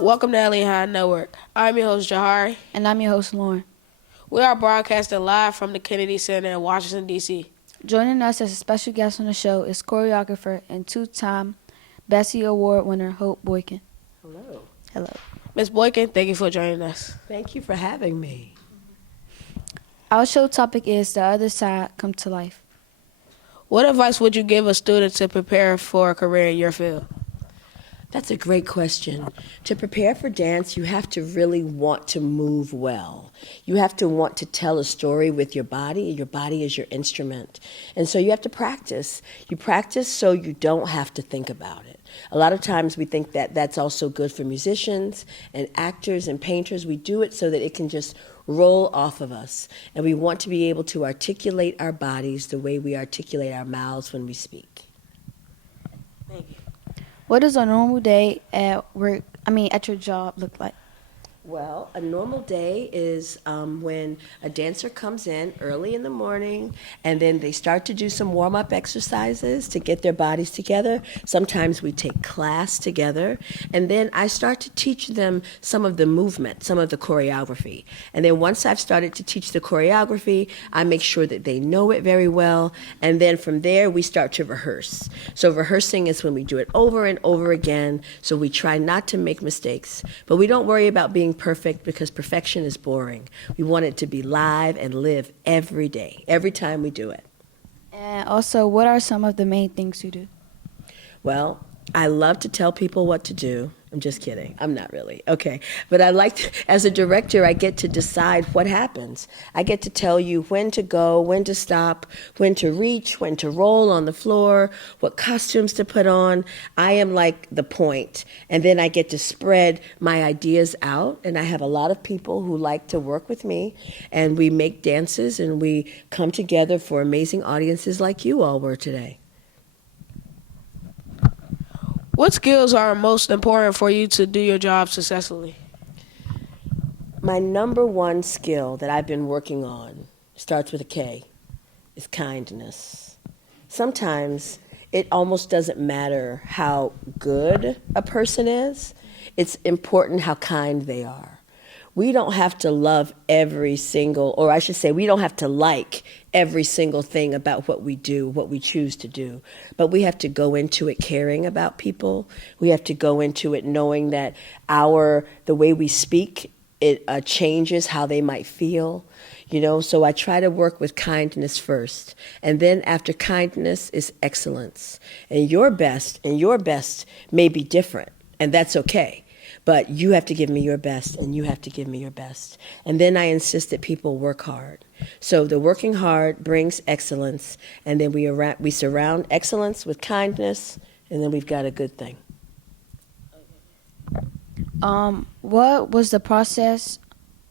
Welcome to Eliot Hine Network. I'm your host, Jahari. And I'm your host, Lauren. We are broadcasting live from the Kennedy Center in Washington, D.C. Joining us as a special guest on the show is choreographer and two-time Bessie Award winner, Hope Boykin. Hello. Hello. Ms. Boykin, thank you for joining us. Thank you for having me. Our show topic is The Other Side Come to Life. What advice would you give a student to prepare for a career in your field? That's a great question. To prepare for dance, you have to really want to move well. You have to want to tell a story with your body. Your body is your instrument. And so you have to practice. You practice so you don't have to think about it. A lot of times we think that that's also good for musicians and actors and painters. We do it so that it can just roll off of us. And we want to be able to articulate our bodies the way we articulate our mouths when we speak. Thank you. What does a normal day at work, at your job look like? Well, a normal day is when a dancer comes in early in the morning and then they start to do some warm-up exercises to get their bodies together. Sometimes we take class together, and then I start to teach them some of the movement, some of the choreography. And then once I've started to teach the choreography, I make sure that they know it very well, and then from there we start to rehearse. So rehearsing is when we do it over and over again, so we try not to make mistakes, but we don't worry about being perfect because perfection is boring. We want it to be live and live every day, every time we do it. And also, what are some of the main things you do? Well, I love to tell people what to do. I'm just kidding. I'm not really. Okay. But I like to, as a director, I get to decide what happens. I get to tell you when to go, when to stop, when to reach, when to roll on the floor, what costumes to put on. I am like the point. And then I get to spread my ideas out. And I have a lot of people who like to work with me. And we make dances and we come together for amazing audiences like you all were today. What skills are most important for you to do your job successfully? My number one skill that I've been working on, starts with a K, is kindness. Sometimes it almost doesn't matter how good a person is. It's important how kind they are. We don't have to love every single, or I should say, we don't have to like every single thing about what we do, what we choose to do. But we have to go into it caring about people. We have to go into it knowing that the way we speak, it changes how they might feel. So I try to work with kindness first. And then after kindness is excellence. And your best may be different, and that's okay. But you have to give me your best, and you have to give me your best. And then I insist that people work hard. So the working hard brings excellence, and then we surround excellence with kindness, and then we've got a good thing. What was the process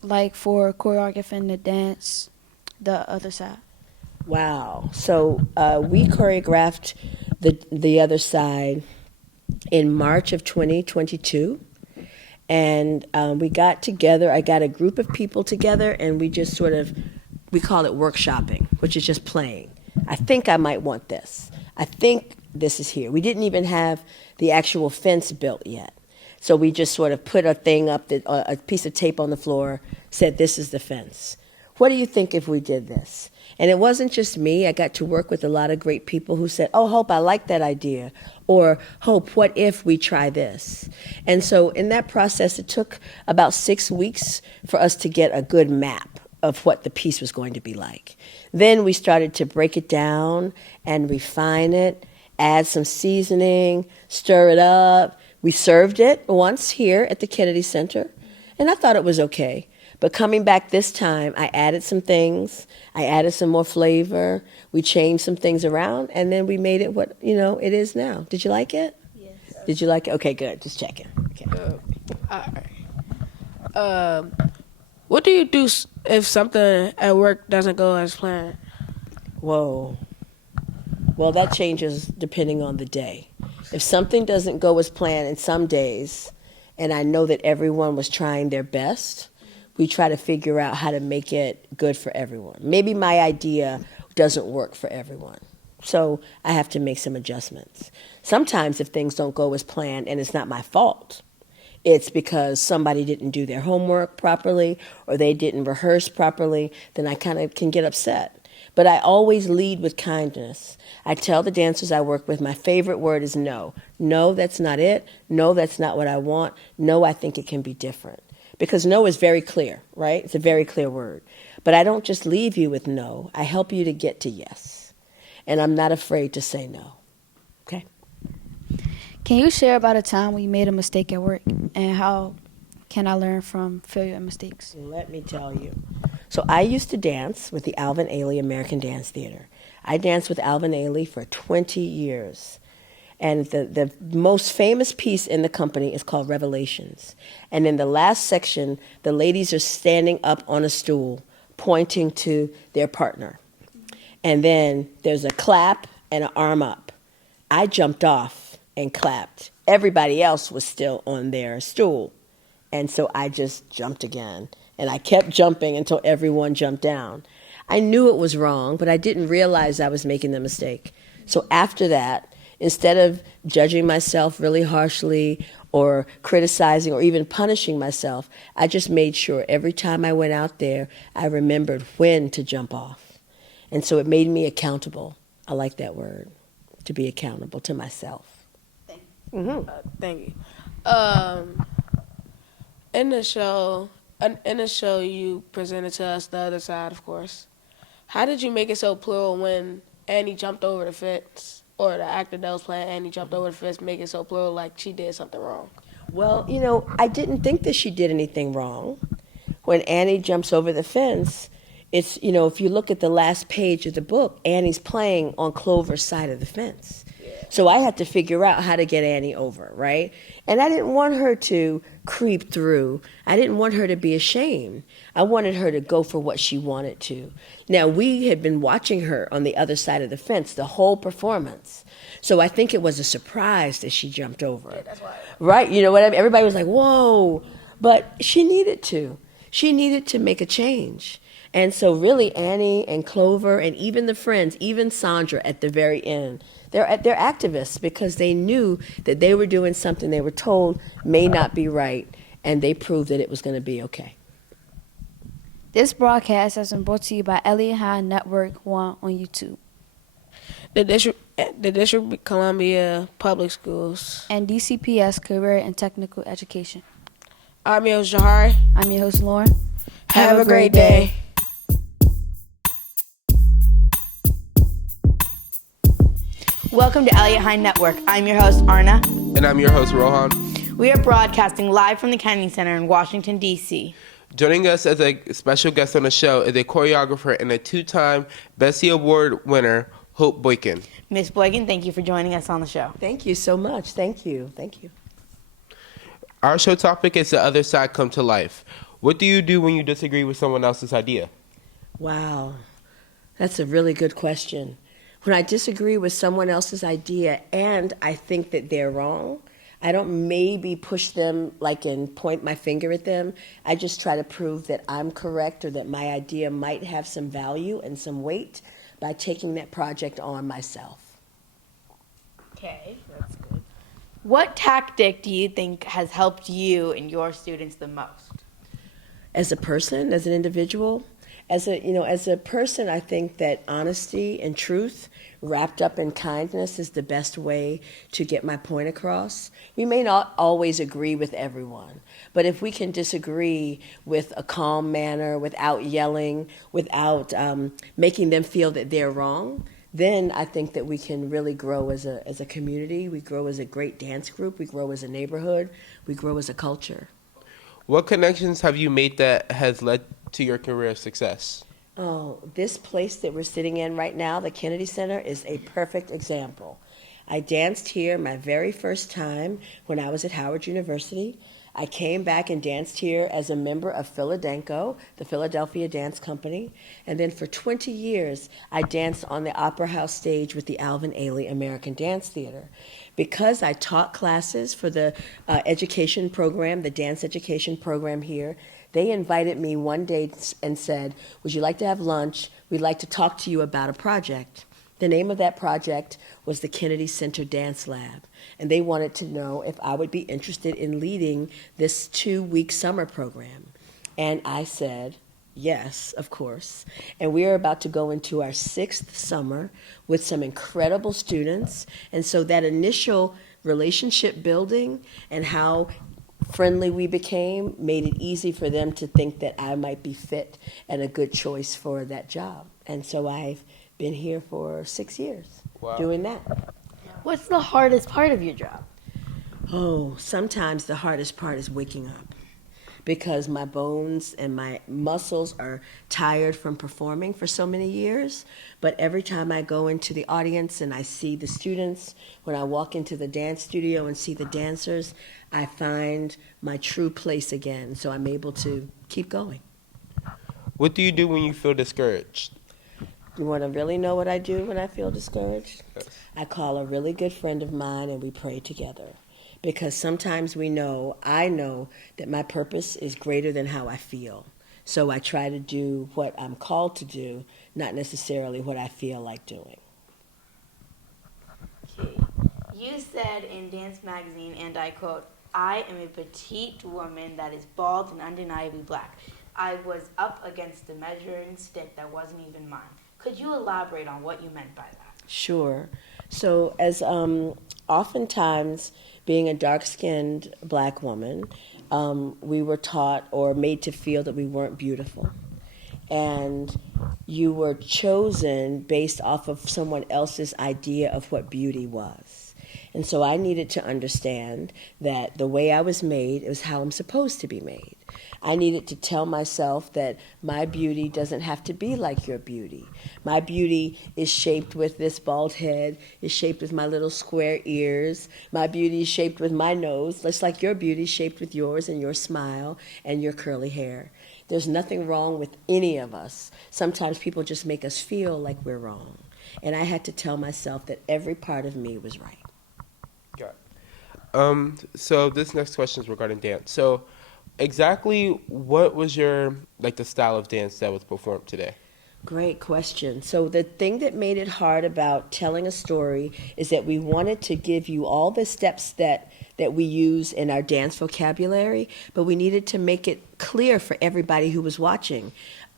like for choreographing the dance, The Other Side? Wow. So we choreographed the Other Side in March of 2022. And we got together, I got a group of people together, and we just we call it workshopping, which is just playing. I think I might want this. I think this is here. We didn't even have the actual fence built yet. So we just sort of put a thing up, a piece of tape on the floor, said this is the fence. What do you think if we did this? And it wasn't just me. I got to work with a lot of great people who said, oh, Hope, I like that idea. Or, Hope, what if we try this? And so in that process, it took about 6 weeks for us to get a good map of what the piece was going to be like. Then we started to break it down and refine it, add some seasoning, stir it up. We served it once here at the Kennedy Center, and I thought it was okay. But coming back this time, I added some things. I added some more flavor. We changed some things around, and then we made it what, it is now. Did you like it? Yes. Did you like it? Okay, good. Just checking. Okay. All right. What do you do if something at work doesn't go as planned? Whoa. Well, that changes depending on the day. If something doesn't go as planned in some days, and I know that everyone was trying their best, we try to figure out how to make it good for everyone. Maybe my idea doesn't work for everyone. So I have to make some adjustments. Sometimes if things don't go as planned and it's not my fault, it's because somebody didn't do their homework properly or they didn't rehearse properly, then I kind of can get upset. But I always lead with kindness. I tell the dancers I work with, my favorite word is no. No, that's not it. No, that's not what I want. No, I think it can be different. Because no is very clear, right? It's a very clear word. But I don't just leave you with no. I help you to get to yes. And I'm not afraid to say no. Okay? Can you share about a time when you made a mistake at work, and how can I learn from failure and mistakes? Let me tell you. So I used to dance with the Alvin Ailey American Dance Theater. I danced with Alvin Ailey for 20 years. And the most famous piece in the company is called Revelations. And in the last section, the ladies are standing up on a stool, pointing to their partner. And then there's a clap and an arm up. I jumped off and clapped. Everybody else was still on their stool. And so I just jumped again. And I kept jumping until everyone jumped down. I knew it was wrong, but I didn't realize I was making the mistake. So after that, instead of judging myself really harshly or criticizing or even punishing myself, I just made sure every time I went out there, I remembered when to jump off. And so it made me accountable. I like that word, to be accountable to myself. Thank you. In the show, you presented to us the other side, of course. How did you make it so plural when Annie jumped over the fence, or the actor that was playing Annie jumped over the fence, make it so plural like she did something wrong? Well, I didn't think that she did anything wrong. When Annie jumps over the fence, it's, if you look at the last page of the book, Annie's playing on Clover's side of the fence. So I had to figure out how to get Annie over, right? And I didn't want her to creep through. I didn't want her to be ashamed. I wanted her to go for what she wanted to. Now, we had been watching her on the other side of the fence the whole performance. So I think it was a surprise that she jumped over. Yeah, that's why. Right? You know what I mean? Everybody was like, whoa. But she needed to. She needed to make a change. And so really Annie and Clover and even the friends, even Sandra at the very end, they're activists because they knew that they were doing something they were told may not be right, and they proved that it was going to be okay. This broadcast has been brought to you by Eliot Hine Network 1 on YouTube. The District Columbia Public Schools. And DCPS Career and Technical Education. I'm your host, Jahari. I'm your host, Lauren. Have a great day. Welcome to Eliot Hine Network. I'm your host, Arna. And I'm your host, Rohan. We are broadcasting live from the Kennedy Center in Washington, D.C. Joining us as a special guest on the show is a choreographer and a two-time Bessie Award winner, Hope Boykin. Miss Boykin, thank you for joining us on the show. Thank you so much. Thank you. Thank you. Our show topic is The Other Side Come to Life. What do you do when you disagree with someone else's idea? Wow. That's a really good question. When I disagree with someone else's idea and I think that they're wrong, I don't maybe push them and point my finger at them. I just try to prove that I'm correct or that my idea might have some value and some weight by taking that project on myself. Okay, that's good. What tactic do you think has helped you and your students the most? As a person, as an individual, as a person, I think that honesty and truth wrapped up in kindness is the best way to get my point across. We may not always agree with everyone, but if we can disagree with a calm manner, without yelling, without making them feel that they're wrong, then I think that we can really grow as a community. We grow as a great dance group. We grow as a neighborhood. We grow as a culture. What connections have you made that has led to your career success? Oh, this place that we're sitting in right now, the Kennedy Center, is a perfect example. I danced here my very first time when I was at Howard University. I came back and danced here as a member of Philadelphia, the Philadelphia Dance Company. And then for 20 years, I danced on the Opera House stage with the Alvin Ailey American Dance Theater. Because I taught classes for the education program, the dance education program here, they invited me one day and said, would you like to have lunch? We'd like to talk to you about a project. The name of that project was the Kennedy Center Dance Lab, and they wanted to know if I would be interested in leading this 2-week summer program. And I said, yes, of course. And we are about to go into our 6th summer with some incredible students. And so that initial relationship building and how friendly we became made it easy for them to think that I might be fit and a good choice for that job. And so I've been here for 6 years doing that. What's the hardest part of your job? Oh, sometimes the hardest part is waking up because my bones and my muscles are tired from performing for so many years. But every time I go into the audience and I see the students, when I walk into the dance studio and see the dancers, I find my true place again. So I'm able to keep going. What do you do when you feel discouraged? You want to really know what I do when I feel discouraged? Yes. I call a really good friend of mine and we pray together. Because sometimes I know that my purpose is greater than how I feel. So I try to do what I'm called to do, not necessarily what I feel like doing. Okay. You said in Dance Magazine, and I quote, "I am a petite woman that is bald and undeniably black. I was up against a measuring stick that wasn't even mine." Could you elaborate on what you meant by that? Sure. So as oftentimes being a dark-skinned black woman, we were taught or made to feel that we weren't beautiful. And you were chosen based off of someone else's idea of what beauty was. And so I needed to understand that the way I was made is how I'm supposed to be made. I needed to tell myself that my beauty doesn't have to be like your beauty. My beauty is shaped with this bald head, is shaped with my little square ears. My beauty is shaped with my nose, just like your beauty is shaped with yours and your smile and your curly hair. There's nothing wrong with any of us. Sometimes people just make us feel like we're wrong. And I had to tell myself that every part of me was right. Got it. So this next question is regarding dance. So exactly what was the style of dance that was performed today? Great question. So the thing that made it hard about telling a story is that we wanted to give you all the steps that we use in our dance vocabulary, but we needed to make it clear for everybody who was watching.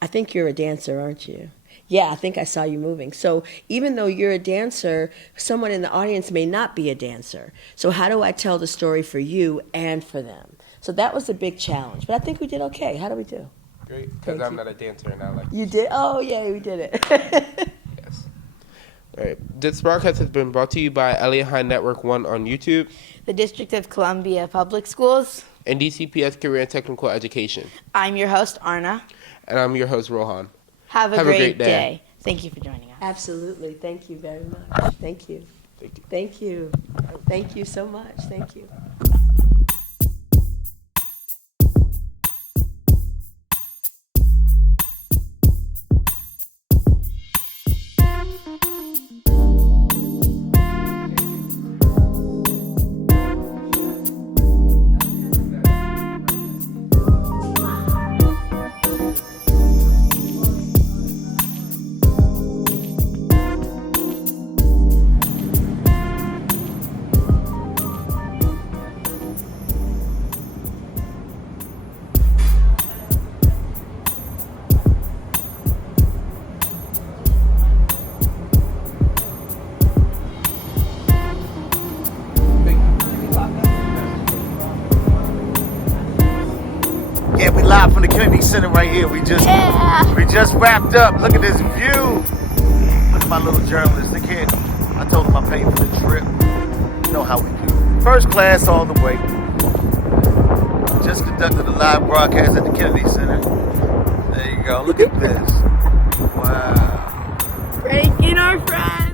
I think you're a dancer, aren't you? Yeah, I think I saw you moving. So even though you're a dancer, someone in the audience may not be a dancer. So how do I tell the story for you and for them? So that was a big challenge, but I think we did okay. How do we do? Great, because Thank I'm you. not a dancer and I like You did? Oh, yeah, we did it. Yes. All right. This broadcast has been brought to you by Eliot Hine Network 1 on YouTube The District of Columbia Public Schools. and DCPS Career and Technical Education. I'm your host, Arna. And I'm your host, Rohan. Have a great day. Thank you for joining us. Absolutely. Thank you very much. Thank you. Thank you. Thank you. Thank you so much. Thank you. Yeah, we live from the Kennedy Center right here. We just wrapped up. Look at this view. Look at my little journalistic kid. I told him I paid for the trip. You know how we do. First class all the way. Just conducted a live broadcast at the Kennedy Center. There you go. Look at this. Wow. Breaking our friends.